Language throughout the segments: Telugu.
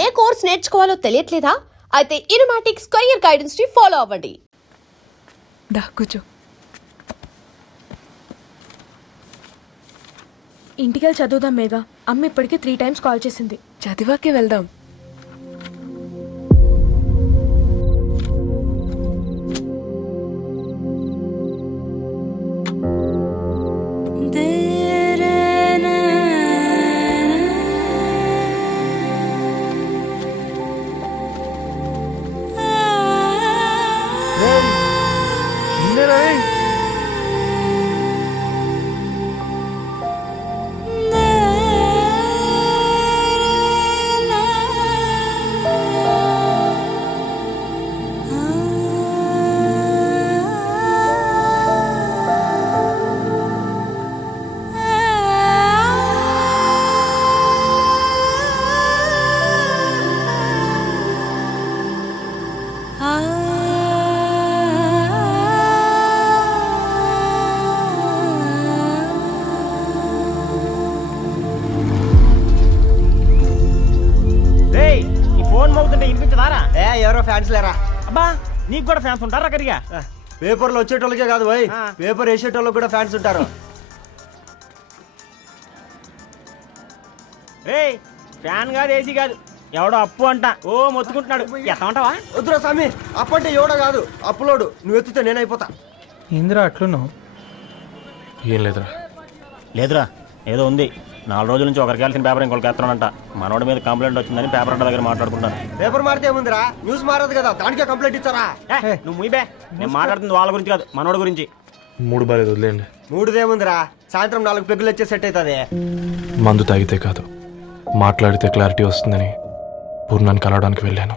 ఏ కోర్స్ నేర్చుకోవాలో తెలియట్లేదా? అయితే ఇనుమాటిక్స్ కెరీర్ గైడెన్స్ ని ఫాలో అవ్వండి. దా కూర్చో. ఇంటికెళ్ళి చదువుదాం మేఘా. అమ్మ ఇప్పటికే 3 times కాల్ చేసింది. చదివాకే వెళ్దాం. ఎవరో ఫ్యాన్స్ లేరా? అబ్బా నీకు కూడా ఫ్యాన్స్ ఉంటారా? కరిగా పేపర్లో వచ్చేటోళ్ళకే కాదు పోయి, పేపర్ వేసేటోళ్ళకి కూడా ఫ్యాన్స్ ఉంటారు. రే ఫ్యాన్ కాదు, ఏసీ కాదు, ఎవడో అప్పు అంట ఓ మొత్తుకుంటున్నాడు. ఎత్తమంటావా? వద్దురా స్వామి, అప్పు అంటే ఎవడో కాదు, అప్పులోడు. నువ్వు ఎత్తుతే నేనైపోతా. ఇందిరా అట్లున్నావు? ఏం లేదురా. లేదురా, ఏదో ఉంది. 4 రోజుల నుంచి ఒకరికి వెళ్ళిన పేపర్ ఇంకొకరికి ఎత్తనంట. మనోడి మీద కంప్లైంట్ వచ్చిందని పేపర్ అంట దగ్గర మాట్లాడుకుంటాను. పేపర్ మారితే ఏముందిరా, న్యూస్ మారదు కదా, దానికే కంప్లైంట్ ఇచ్చారా? నువ్వు ముయ్యబే, నేను మాట్లాడుతుంది వాళ్ళ గురించి కాదు, మనోడి గురించి. 3 బాలేదు, వదిలేండి. 3దేముందిరా, సాయంత్రం 4 పెగ్గులు వచ్చే సెట్ అవుతుంది. మందు తాగితే కాదు, మాట్లాడితే క్లారిటీ వస్తుందని పూర్ణాన్ని కలవడానికి వెళ్ళాను.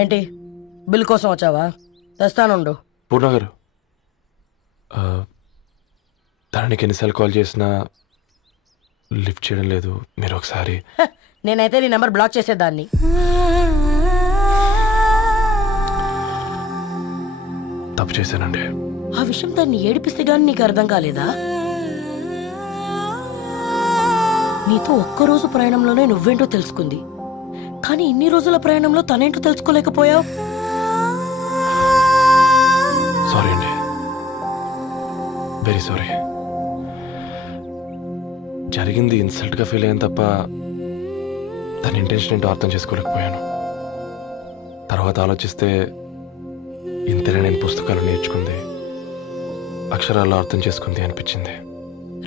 ఏంటి బిల్ కోసం వచ్చావా? తెస్తానుండు. పూర్ణ గారు, తనకి ఎన్నిసార్లు కాల్ చేసినా లిఫ్ట్ చేయడం లేదు. మీరు ఒకసారి నేనైతే నీ నెంబర్ బ్లాక్ చేసేదాన్ని. తప్పు చేశానండి. ఆ విషయం తన్ని ఏడిపిస్తే గానీ నీకు అర్థం కాలేదా? నీతో ఒక్కరోజు ప్రయాణంలోనే నువ్వేంటో తెలుసుకుంది, కానీ ఇన్ని రోజుల ప్రయాణంలో తనేంటో తెలుసుకోలేకపోయావు. సారీ అండి, వెరీ సారీ. జరిగింది ఇన్సల్ట్గా ఫీల్ అయ్యాను తప్ప తన ఇంటెన్షన్ ఏంటో అర్థం చేసుకోలేకపోయాను. తర్వాత ఆలోచిస్తే ఇంతనే నేను పుస్తకాలు నేర్చుకుంది, అక్షరాల్లో అర్థం చేసుకుంది అనిపించింది.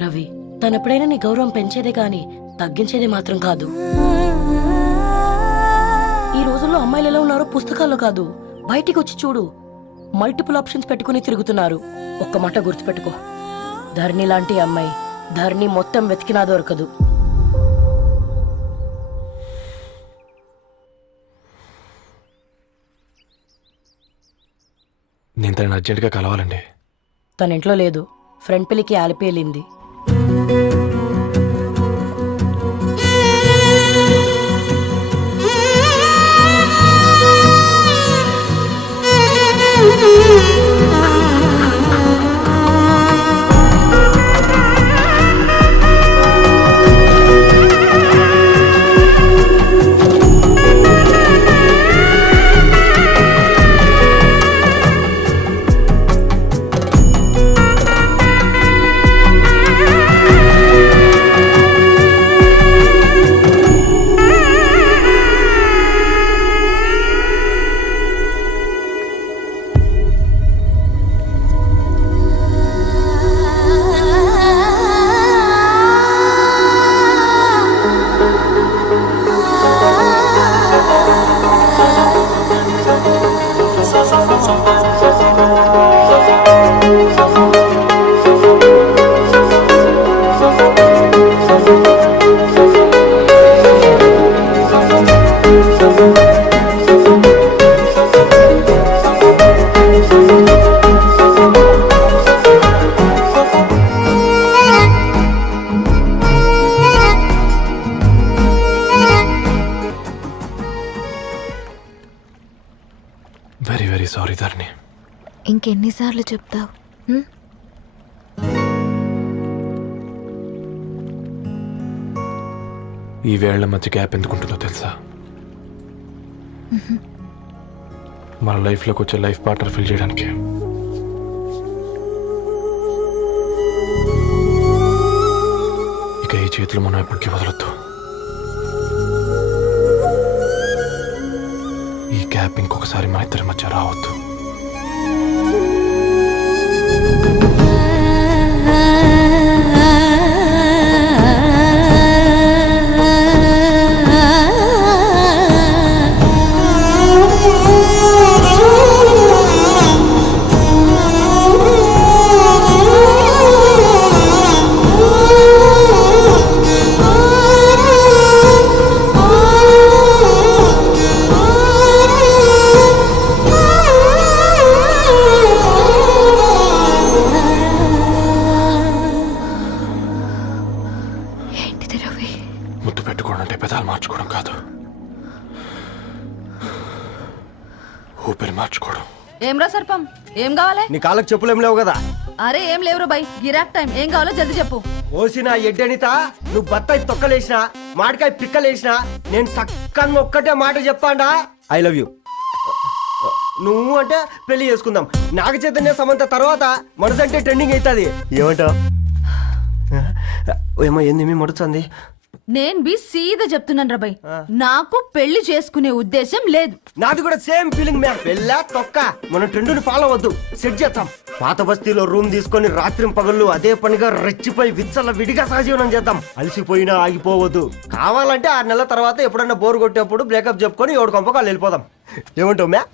రవి, తనెప్పుడైనా నీ గౌరవం పెంచేదే గాని తగ్గించేదే మాత్రం కాదు. ఈ రోజుల్లో అమ్మాయిలు ఎలా ఉన్నారో పుస్తకాల్లో కాదు, బయటికి వచ్చి చూడు. మల్టిపుల్ ఆప్షన్స్ పెట్టుకుని తిరుగుతున్నారు. ఒక్క మాట గుర్తుపెట్టుకో, ధరణి లాంటి అమ్మాయి ధరణి మొత్తం వెతికినా దొరకదు. నేను తనని అర్జెంటుగా కలవాలండి. తన ఇంట్లో లేదు, ఫ్రెండ్ పెళ్లికి ఆలిపి వెళ్ళింది. ఎన్నిసార్లు చెప్తావు హ్మ్? ఈ వేళ్ల మధ్య గ్యాప్ ఎందుకుంటుందో తెలుసా? మన లైఫ్లోకి వచ్చే లైఫ్ పార్ట్నర్ ఫిల్ చేయడానికి. ఇక ఈ చేతులు మనం ఎప్పటికీ వదలొద్దు. ఈ గ్యాప్ ఇంకొకసారి మన ఇద్దరి మధ్య రావద్దు. ఏంటిది రవి? ముద్దు పెట్టుకోవడం అంటే పెదాలు మార్చుకోవడం కాదు, ఊపిరి మార్చుకోవడం. ఏమ్రా సర్పం, ఏం కావాలి? నీ కాళ్ళకి చెప్పులేం లేవు కదా. అరే ఏం లేవురా బై, గిరాక్ టైం. ఏం కావాలో జల్దీ చెప్పు. ఓసిన ఎడ్డనిత, నువ్వు బత్తాయి తొక్కలేసినా మాడికాయ పిక్కలేసినా నేను సక్కన్ ఒక్కటే మాట చెప్పాండా, ఐ లవ్ యూ. నువ్వు అంటే పెళ్లి చేసుకుందాం. నాగ చైతన్య సమంత తర్వాత మనసంటే ట్రెండింగ్ అవుతుంది. ఏమంటావు? ఏమో ఏంది మీ మడుచుంది? నేను బి సీదా చెప్తున్నాను రా బై, నాకు పెళ్లి చేసుకునే ఉద్దేశం లేదు. నాది కూడా సేమ్ ఫీలింగ్ మ్యామ్. పెళ్ళా తొక్క, మనం ట్రెండ్ని ఫాలో అవద్దు, సెట్ చేద్దాం. పాత బస్తీలో రూమ్ తీసుకొని రాత్రి పగళ్ళు అదే పనిగా రెచ్చిపోయి విచ్చల విడిగా సహజీవనం చేద్దాం. అలసిపోయినా ఆగిపోవద్దు. కావాలంటే 6 నెలల తర్వాత ఎప్పుడన్నా బోర్ కొట్టేప్పుడు బ్రేకప్ చెప్పుకొని ఎవడు కొంపకాలు వెళ్ళిపోదాం. ఏమంటావు మ్యా?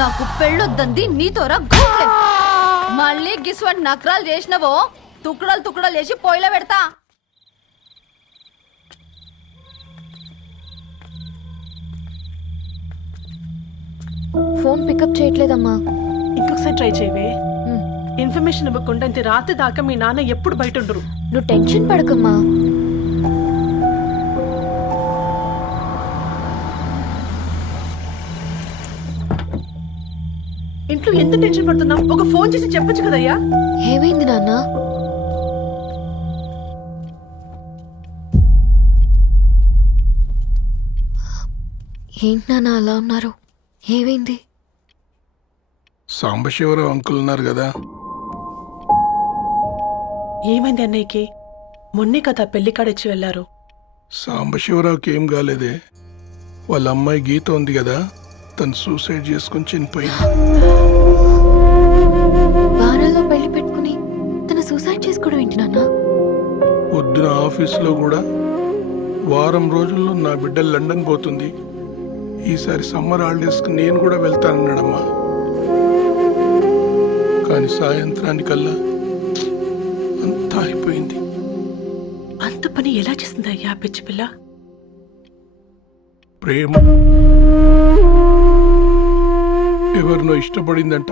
నాకు పెళ్ళొద్దంది నీతోరా గూట్లే. మళ్ళీ గిస్వంటి నకరాలు చేసినవో తుక్కడలు తుక్కడలు చేసి పొయ్యిలో పెడతా. ఫోన్ పికప్ చేయట్లేదమ్మా. ఇంకొకసారి ట్రై చేయవే. ఇన్ఫర్మేషన్ ఇవ్వకుండా ఇంత రాత్రి దాకా మీ నాన్న ఎప్పుడు బయట ఉండరు. నువ్వు టెన్షన్ పడకమ్మా. ఇంట్లో ఎంత టెన్షన్ పడుతున్నావు? ఒక ఫోన్ చేసి చెప్పొచ్చు కదయ్యా. ఏమైంది నాన్న? ఏంటి నాన్న అలా ఉన్నారు? ఏమైంది? సాంబశివరావు అంకుల్ ఉన్నారు కదా, ఏమైంది అన్నయ్యకి? మొన్నే కదా పెళ్లి కాడొచ్చి వెళ్ళారు. సాంబశివరావుకి ఏం కాలేదే. వాళ్ళ అమ్మాయి గీత ఉంది కదా, తను సూసైడ్ చేసుకుని చనిపోయింది. వారాల్లో పెళ్లి పెట్టుకుని తను సూసైడ్ చేసుకోవడం ఏంటి నాన్న? పొద్దున ఆఫీసులో కూడా వారం రోజుల్లో నా బిడ్డ లండన్ పోతుంది, ఈసారి సమ్మర్ హాలిడేస్కి నేను కూడా వెళ్తానన్నాడమ్మా. కానీ సాయంత్రానికల్లా అంతా అయిపోయింది. అంత పని ఎలా చేసింది అయ్యా పిచ్చి పిల్ల? ప్రేమ ఎవరినో ఇష్టపడిందంట,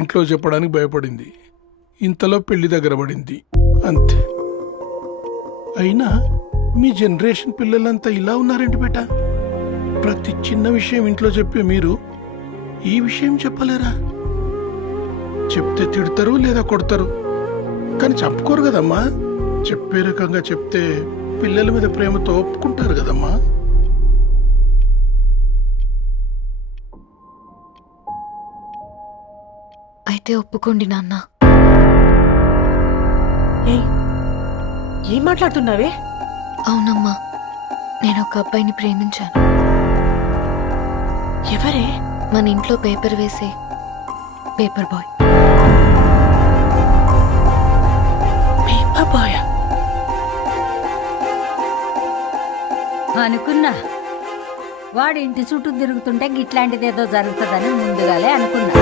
ఇంట్లో చెప్పడానికి భయపడింది. ఇంతలో పెళ్లి దగ్గర పడింది, అంతే. అయినా మీ జనరేషన్ పిల్లలంతా ఇలా ఉన్నారేంటి బేట? ప్రతి చిన్న విషయం ఇంట్లో చెప్పి మీరు ఈ విషయం చెప్పలేరా? చెప్తే తిడతారు లేదా కొడతారు, కానీ చంపుకోరు కదమ్మా. చెప్పే రకంగా చెప్తే పిల్లల మీద ప్రేమతో ఒప్పుకుంటారు కదమ్మా. అయితే ఒప్పుకోండి నాన్న. ఏం మాట్లాడుతున్నావే? అవునమ్మా, నేను ఒక అబ్బాయిని ప్రేమించాను. ఎవరే? మన ఇంట్లో పేపర్ వేసే పేపర్ బాయ్. పేపర్ బాయ్ అనుకున్నా వాడి ఇంటి చుట్టూ తిరుగుతుంటే గిట్లాంటిది ఏదో జరుగుతుందని ముందుగాలే అనుకున్నా.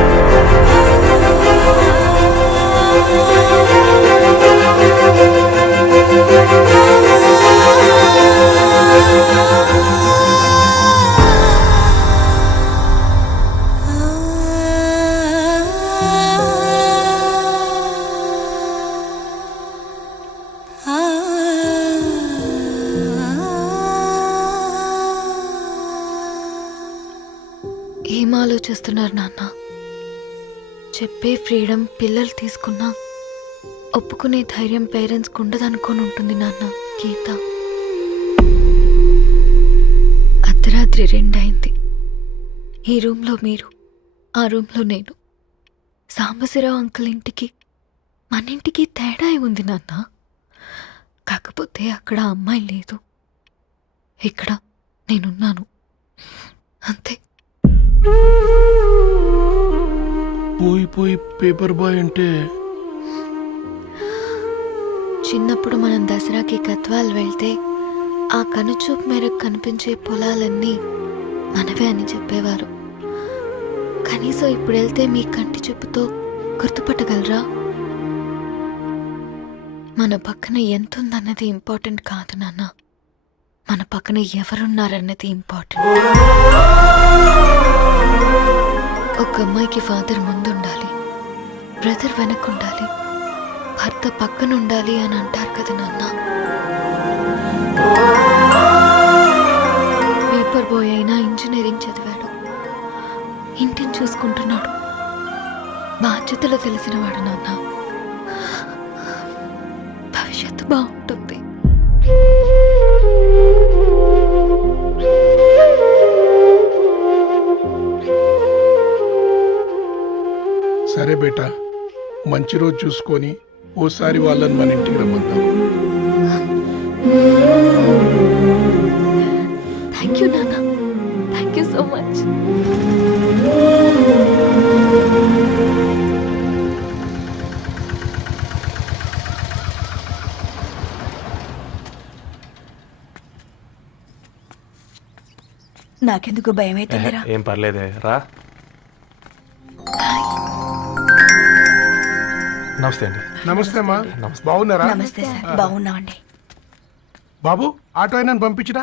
ఏం చేస్తున్నారు నాన్న. చెప్పే ఫ్రీడమ్ పిల్లలు తీసుకున్నా ఒప్పుకునే ధైర్యం పేరెంట్స్కి ఉండదనుకొని ఉంటుంది నాన్న. గీత అర్ధరాత్రి 2 అయింది. ఈ రూమ్లో మీరు, ఆ రూమ్లో నేను. సాంబశివరావు అంకుల్ ఇంటికి మన ఇంటికి తేడా ఉంది నాన్న. కాకపోతే అక్కడ అమ్మాయి లేదు, ఇక్కడ నేనున్నాను, అంతే. పోయి పేపర్ బాయ్ అంటే చిన్నప్పుడు మనం దసరాకి గద్వాల్ వెళ్తే ఆ కనుచూపు మేరకు కనిపించే పొలాలన్నీ మనవే అని చెప్పేవారు. కనీసం ఇప్పుడు వెళ్తే మీ కంటి చూపుతో గుర్తుపట్టగలరా? మన పక్కన ఎంతుందన్నది ఇంపార్టెంట్ కాదు నాన్న, మన పక్కన ఎవరున్నారన్నది ఇంపార్టెంట్. ఒక అమ్మాయికి ఫాదర్ ముందుండాలి, బ్రదర్ వెనకుండాలి, భర్త పక్కన ఉండాలి అని అంటారు కదా నాన్న. పేపర్ బాయ్ అయినా ఇంజనీరింగ్ చదివాడు, ఇంటిని చూసుకుంటున్నాడు, బాధ్యతలు తెలిసినవాడు నాన్న. భవిష్యత్తు బాగుంటుంది. సరే బేటా, మంచి రోజు చూసుకొని ఓసారి వాళ్ళని మన ఇంటికి రమ్మందాం. థ్యాంక్ యూ నాన్న, థ్యాంక్ యూ సో మచ్. నాకెందుకు భయం అవుతుందిరా. ఏం పర్లేదే, రా. నమస్తే అండి. నమస్తే అమ్మా, బాగున్నారా? నమస్తే సార్, బాగున్నామండి. బాబు, ఆటో అయినా పంపించినా?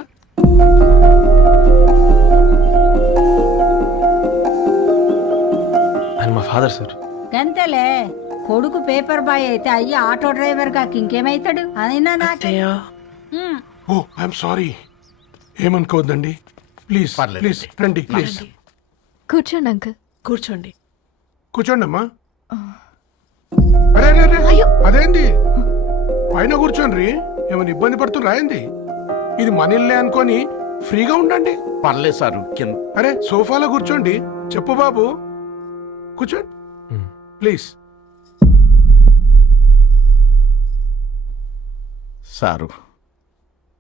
ఆయన మా ఫాదర్ సార్. గంతేలే, కొడుకు పేపర్ బాయ్ అయితే అయ్యి ఆటో డ్రైవర్ కాక ఇంకేమైతాడు? అయినా నాకు ఓ ఐఎమ్ సారీ, ఏమనుకోవద్దండి. ప్లీజ్ ప్లీజ్ రండి, ప్లీజ్ కూర్చోండి అంకుల్. కూర్చోండి. కూర్చోండి అమ్మా. అరే అరే అరే, అదేంది పైన కూర్చోండి, ఏమైనా ఇబ్బంది పడుతున్నా ఏంది? ఇది మన ఇల్లే అనుకొని ఫ్రీగా ఉండండి. పర్లేదు సారు. అరే సోఫాలో కూర్చోండి. చెప్పు బాబు, కూర్చోండి ప్లీజ్. సారు,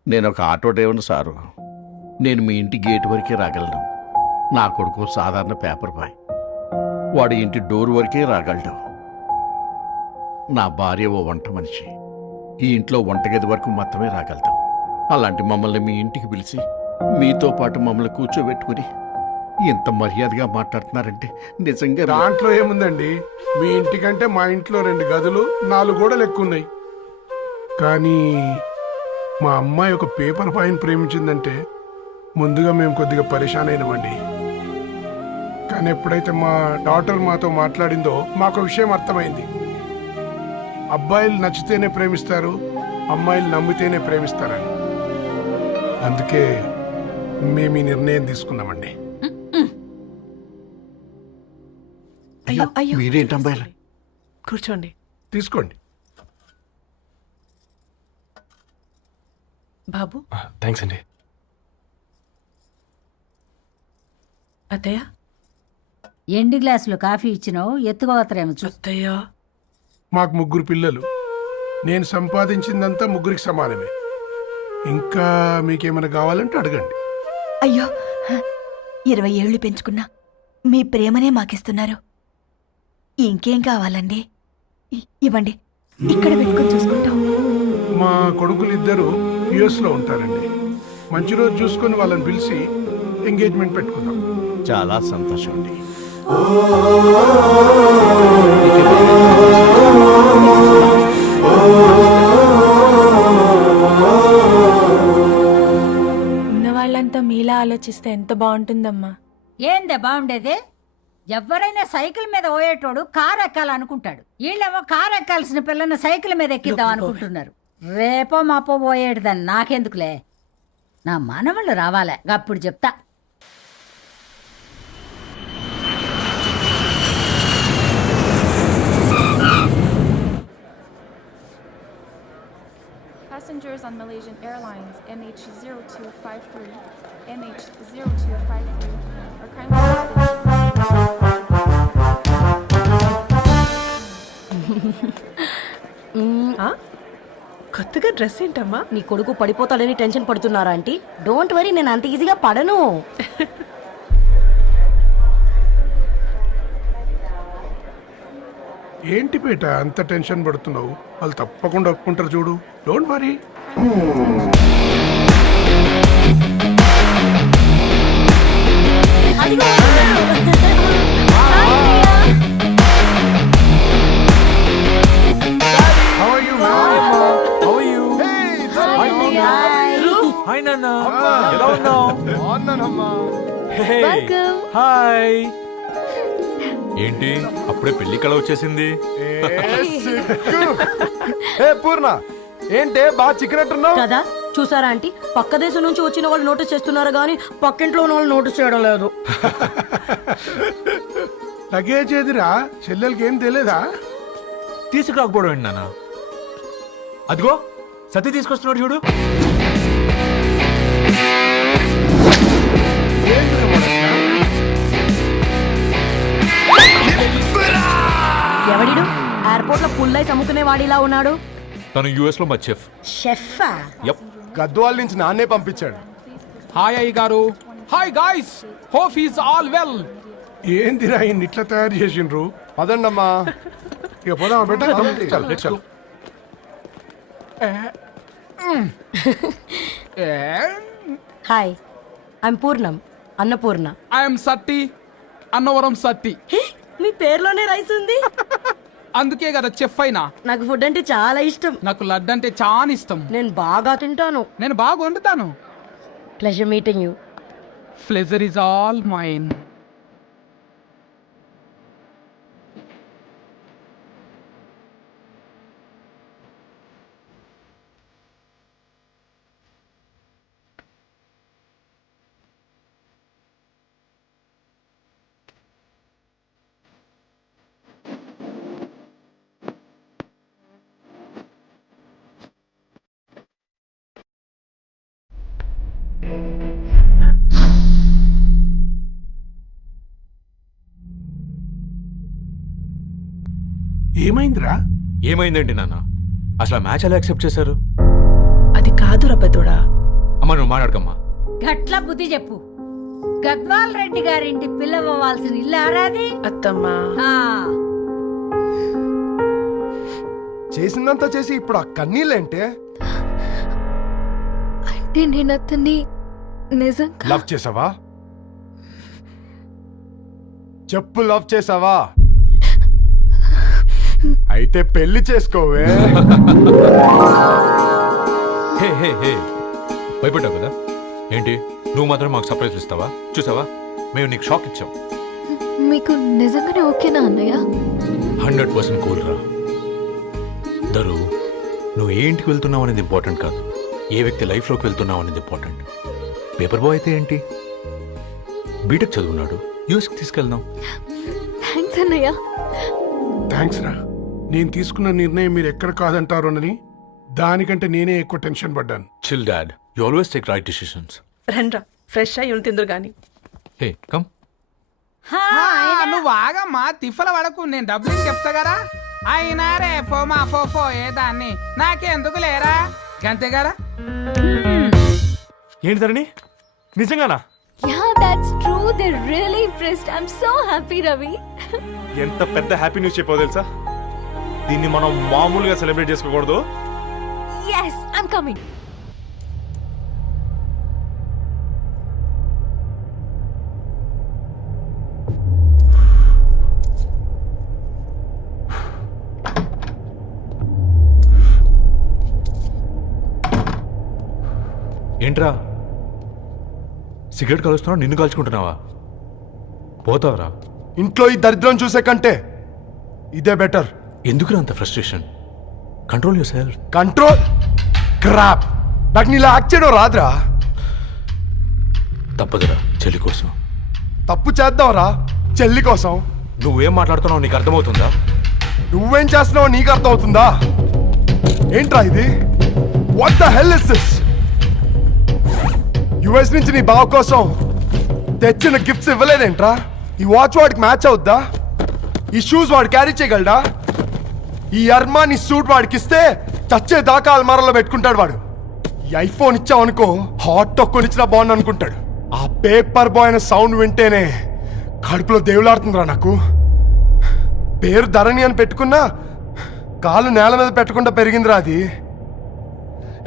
నేను ఒక ఆటో డ్రైవర్ని సారు. నేను మీ ఇంటి గేట్ వరకే రాగలను. నా కొడుకు సాధారణ పేపర్ బాయ్, వాడి ఇంటి డోర్ వరకే రాగలడు. నా భార్య ఓ వంట మనిషి, ఈ ఇంట్లో వంటగది వరకు మాత్రమే రాగలుగుతాం. అలాంటి మమ్మల్ని మీ ఇంటికి పిలిచి మీతో పాటు మమ్మల్ని కూర్చోబెట్టుకుని ఎంత మర్యాదగా మాట్లాడుతున్నారంటే నిజంగా. దాంట్లో ఏముందండి, మీ ఇంటికంటే మా ఇంట్లో 2 గదులు 4 గోడలు ఎక్కువ ఉన్నాయి. కానీ మా అమ్మాయి ఒక పేపర్ బాయ్ని ప్రేమించిందంటే ముందుగా మేము కొద్దిగా పరేషాన్ అయినామండి. కానీ ఎప్పుడైతే మా డాటర్ మాతో మాట్లాడిందో మాకు విషయం అర్థమైంది. అబ్బాయిలు నచ్చితేనే ప్రేమిస్తారు, అమ్మాయిలు నమ్మితేనే ప్రేమిస్తారని. అందుకే మేము ఈ నిర్ణయం తీసుకున్నామండి. మీరేంటి అమ్మాయిలు? కూర్చోండి. తీసుకోండి. బాబు. థ్యాంక్స్ అండి. అత్తయ్య. ఎండి గ్లాసులో కాఫీ ఇచ్చినావు, ఎత్తుకోవతరేమో చూ. అత్తయ్య. మాకు 3 పిల్లలు, నేను సంపాదించిందంతా 3కి సమానమే. ఇంకా మీకేమైనా కావాలంటే అడగండి. అయ్యో, 20 ఏళ్ళు పెంచుకున్నా మీ ప్రేమనే మాకిస్తున్నారు. ఇంకేం కావాలండి? ఇవ్వండి, ఇక్కడ పెట్టుకొని చూసుకుంటాం. మా కొడుకులు 2 యుఎస్ లో ఉంటారండి. మంచి రోజు చూసుకొని వాళ్ళని పిలిచి ఎంగేజ్మెంట్ పెట్టుకుందాం. చాలా సంతోషం అండి. ఉన్న వాళ్ళంతా మీలా ఆలోచిస్తే ఎంత బాగుంటుందమ్మా. ఏందే బాగుండేది? ఎవరైనా సైకిల్ మీద పోయేటోడు కారు ఎక్కాలనుకుంటాడు. వీళ్ళేమో కారు ఎక్కాల్సిన పిల్లని సైకిల్ మీద ఎక్కిద్దాం అనుకుంటున్నారు. రేపో మాపో పోయేటిదని నాకెందుకులే, నా మనవళ్ళు రావాలే, అప్పుడు చెప్తా. passengers on Malaysian Airlines MH0253, MH0253 are kindly ఆ? కొత్తగా డ్రెస్ ఏంటమ్మా? నీ కొడుకు పడిపోతాడని టెన్షన్ పడుతున్నారా ఆంటీ? డోంట్ వరీ, నేను అంత ఈజీగా పడను. ఏంటి పేట అంత టెన్షన్ పడుతున్నావు? వాళ్ళు తప్పకుండా ఒప్పుకుంటారు చూడు. Don't worry. హాయ్ నాన్న, ఎలా ఉన్నావు? హాయ్. ఏంటి అప్పుడే పెళ్లి కళ వచ్చేసింది? పూర్ణ ఏంటే బాగా చిక్కినట్టున్నావు కదా చూసారా ఆంటీ, పక్క దేశం నుంచి వచ్చిన వాళ్ళు నోటీస్ చేస్తున్నారు కానీ పక్కింట్లో ఉన్న వాళ్ళు నోటీస్ చేయడం లేదు. లగేజ్ ఏదిరా? చెల్లెలకి ఏం తెలియదా? తీసుకురాకపోవడం ఏంటి నాన్న? అదిగో సతీ తీసుకొస్తున్నాడు చూడు. ఎవడిడు ఎయిర్పోర్ట్ లో పుల్లై అమ్ముకునే వాడిలా ఉన్నాడు? తను యుఎస్ లో మా చెఫ్. షెఫా? యప్. గద్వాల నుంచి నాన్నే పంపించాడు. హాయ్ అయ్య గారు. Hi guys, hope is all well. ఏందిరా ఇన్ని ఇట్లా తయారు చేసిండ్రు? పదండమ్మా. ఇక పోదామా బెట్ట? చల్. హాయ్, ఐమ్ పూర్ణం, అన్నపూర్ణ. ఐఎమ్ సత్తి, అన్నవరం సత్తి. మీ పేరులోనే రైస్ ఉంది. అందుకే కదా చెఫ్ అయినా. నాకు ఫుడ్ అంటే చాలా ఇష్టం. నాకు లడ్డు అంటే చాలా ఇష్టం. నేను బాగా తింటాను. నేను బాగా వండుతాను. Pleasure meeting you. Pleasure is all mine. ఏమైందిరా? ఏమైందండి నాన్న? అసలు మ్యాచ్ ఎలా యాక్సెప్ట్ చేశారు? అది కాదు రబ్బతోడా. అమ్మ నువ్వు మాట్లాడకమ్మా. గట్ల బుద్ధి చెప్పు. గద్వాల్ రెడ్డి గారింటి పిల్లవ్వాల్సిన ఇల్లు ఆరాది. అత్తమ్మా, చేసిందంతా చేసి ఇప్పుడు ఆ కన్నీళ్ళేంటే? అంటే నేను అతన్ని నిజంగా లవ్ చేసావా? చెప్పు, లవ్ చేసావా? అయితే పెళ్లి చేసుకోవే. హే హే హే, భయపడ్డావు కదా? ఏంటి నువ్వు మాత్రం మాకు సర్ప్రైజ్ ఇస్తావా? చూసావా, మేము నీకు షాక్ ఇచ్చాం. మీకు నిజంగానే ఓకేనా అన్నయ్య? 100% కూల్ రా. దరు, నువ్వు ఏ ఇంటికి వెళ్తున్నావు అనేది ఇంపార్టెంట్ కాదు, ఏ వ్యక్తి లైఫ్లోకి వెళ్తున్నావు అనేది ఇంపార్టెంట్. పేపర్ బాయ్ అయితే ఏంటి, బీటెక్ చదువున్నాడు, యూఎస్కి తీసుకెళ్దాం. థ్యాంక్స్ అన్నయ్య. థ్యాంక్స్ రా. నేను తీసుకున్న నిర్ణయం మీరు ఎక్కడ కాదంటారోనని దానికంటే నేనే ఎక్కువ టెన్షన్ పడ్డాను. Chill dad, you always take right decisions. రండ్రా, ఫ్రెష్ అయ్యి ఉండి తిందురు గాని. Hey come. నువ్వు ఆగమ్మా, తిఫల పడకు, నేను డబ్బులు చెప్తా కదా. అయినా రే ఫో ఏ దాన్ని నాకెందుకు లేరా గంతే కదా. ఏంటి ధరణి, నిజంగానా? Yeah, that's true. They're really impressed. I'm so happy, Ravi. ఎంత పెద్ద హ్యాపీ న్యూస్ చెప్పావు తెలుసా? దీన్ని మనం మామూలుగా సెలబ్రేట్ చేసుకోకూడదు. Yes, I'm coming. ఏంట్రా సిగరెట్ కలుస్తున్నావు, నిన్ను కాల్చుకుంటున్నావా? పోతావరా? ఇంట్లో ఈ దరిద్రం చూసే కంటే ఇదే బెటర్. ఎందుకురా అంత frustration? Control your self. Control crap. నాకు నీలా యాక్ట్ చేయడం రాదురా. తప్పదురా, చెల్లి కోసం. తప్పు చేద్దాంరా, చెల్లి కోసం. నువ్వేం మాట్లాడుతున్నావు నీకు అర్థమవుతుందా? నువ్వేం చేస్తున్నావో నీకు అర్థమవుతుందా? ఏంట్రా ఇది? What the hell is this? US నుంచి నీ బావ కోసం తెచ్చిన గిఫ్ట్స్ ఇవ్వలేదేంట్రా? ఈ వాచ్ వాడికి మ్యాచ్ అవుద్దా? ఈ షూస్ వాడు క్యారీ చేయగలడా? ఈ అర్మాని సూట్ వాడికి ఇస్తే చచ్చే దాకా అల్మారాలో పెట్టుకుంటాడు వాడు. ఈ ఐఫోన్ ఇచ్చావనుకో హాట్ టాక్ కొనిచ్చినా బాగుంది అనుకుంటాడు. ఆ పేపర్ బాయ్ అనే సౌండ్ వింటేనే కడుపులో దేవులాడుతుందిరా నాకు. పేరు ధరణి అని పెట్టుకున్నా కాలు నేల మీద పెట్టకుండా పెరిగిందిరా అది.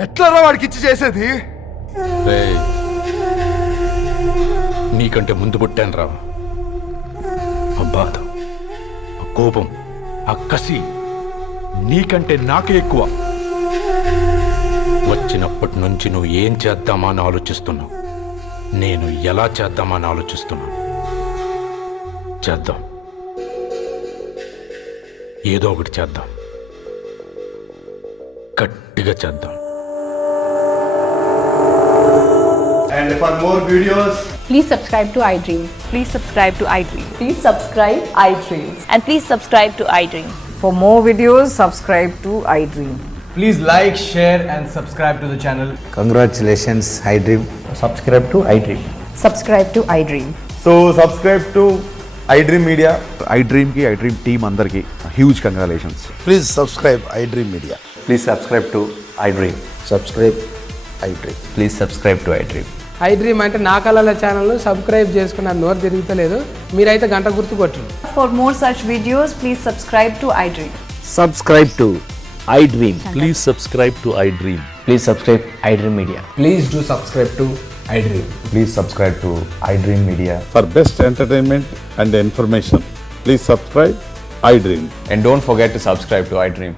ఎట్లరా వాడికి ఇచ్చి చేసేది? రేయ్, నీకంటే ముందు పుట్టాను రా. ఆ బాధ, ఆ కోపం, ఆ కసి నీకంటే నాకే ఎక్కువ. వచ్చినప్పటి నుంచి నువ్వు ఏం చేద్దామా అని ఆలోచిస్తున్నావు, నేను ఎలా చేద్దామా అని ఆలోచిస్తున్నాను. చేద్దాం, ఏదో ఒకటి చేద్దాం, గట్టిగా చేద్దాం. And for more videos, Please subscribe to iDream. Please subscribe to iDream. Please subscribe iDream. And please subscribe to iDream. For more videos, subscribe to iDream. please like, share and subscribe to the channel. Congratulations iDream. Subscribe to iDream. Subscribe to iDream. So subscribe to iDream Media. iDreamకి iDream టీమ్ అందరికీ huge congratulations. Please subscribe iDream Media. Please subscribe to iDream. Subscribe iDream. Please subscribe to iDream. iDream అంటే నా కళల ఛానల్ సబ్స్క్రైబ్ చేసుకున్న నోరు తిరుగుతలేదు. మీరైతే గంట గుర్తు కొట్టండి. For more such videos, please subscribe to iDream. Subscribe to iDream. Please subscribe to iDream. Please subscribe iDream media. Please do subscribe to iDream. Please subscribe to iDream media. For best entertainment and information, please subscribe iDream. And don't forget to subscribe to iDream.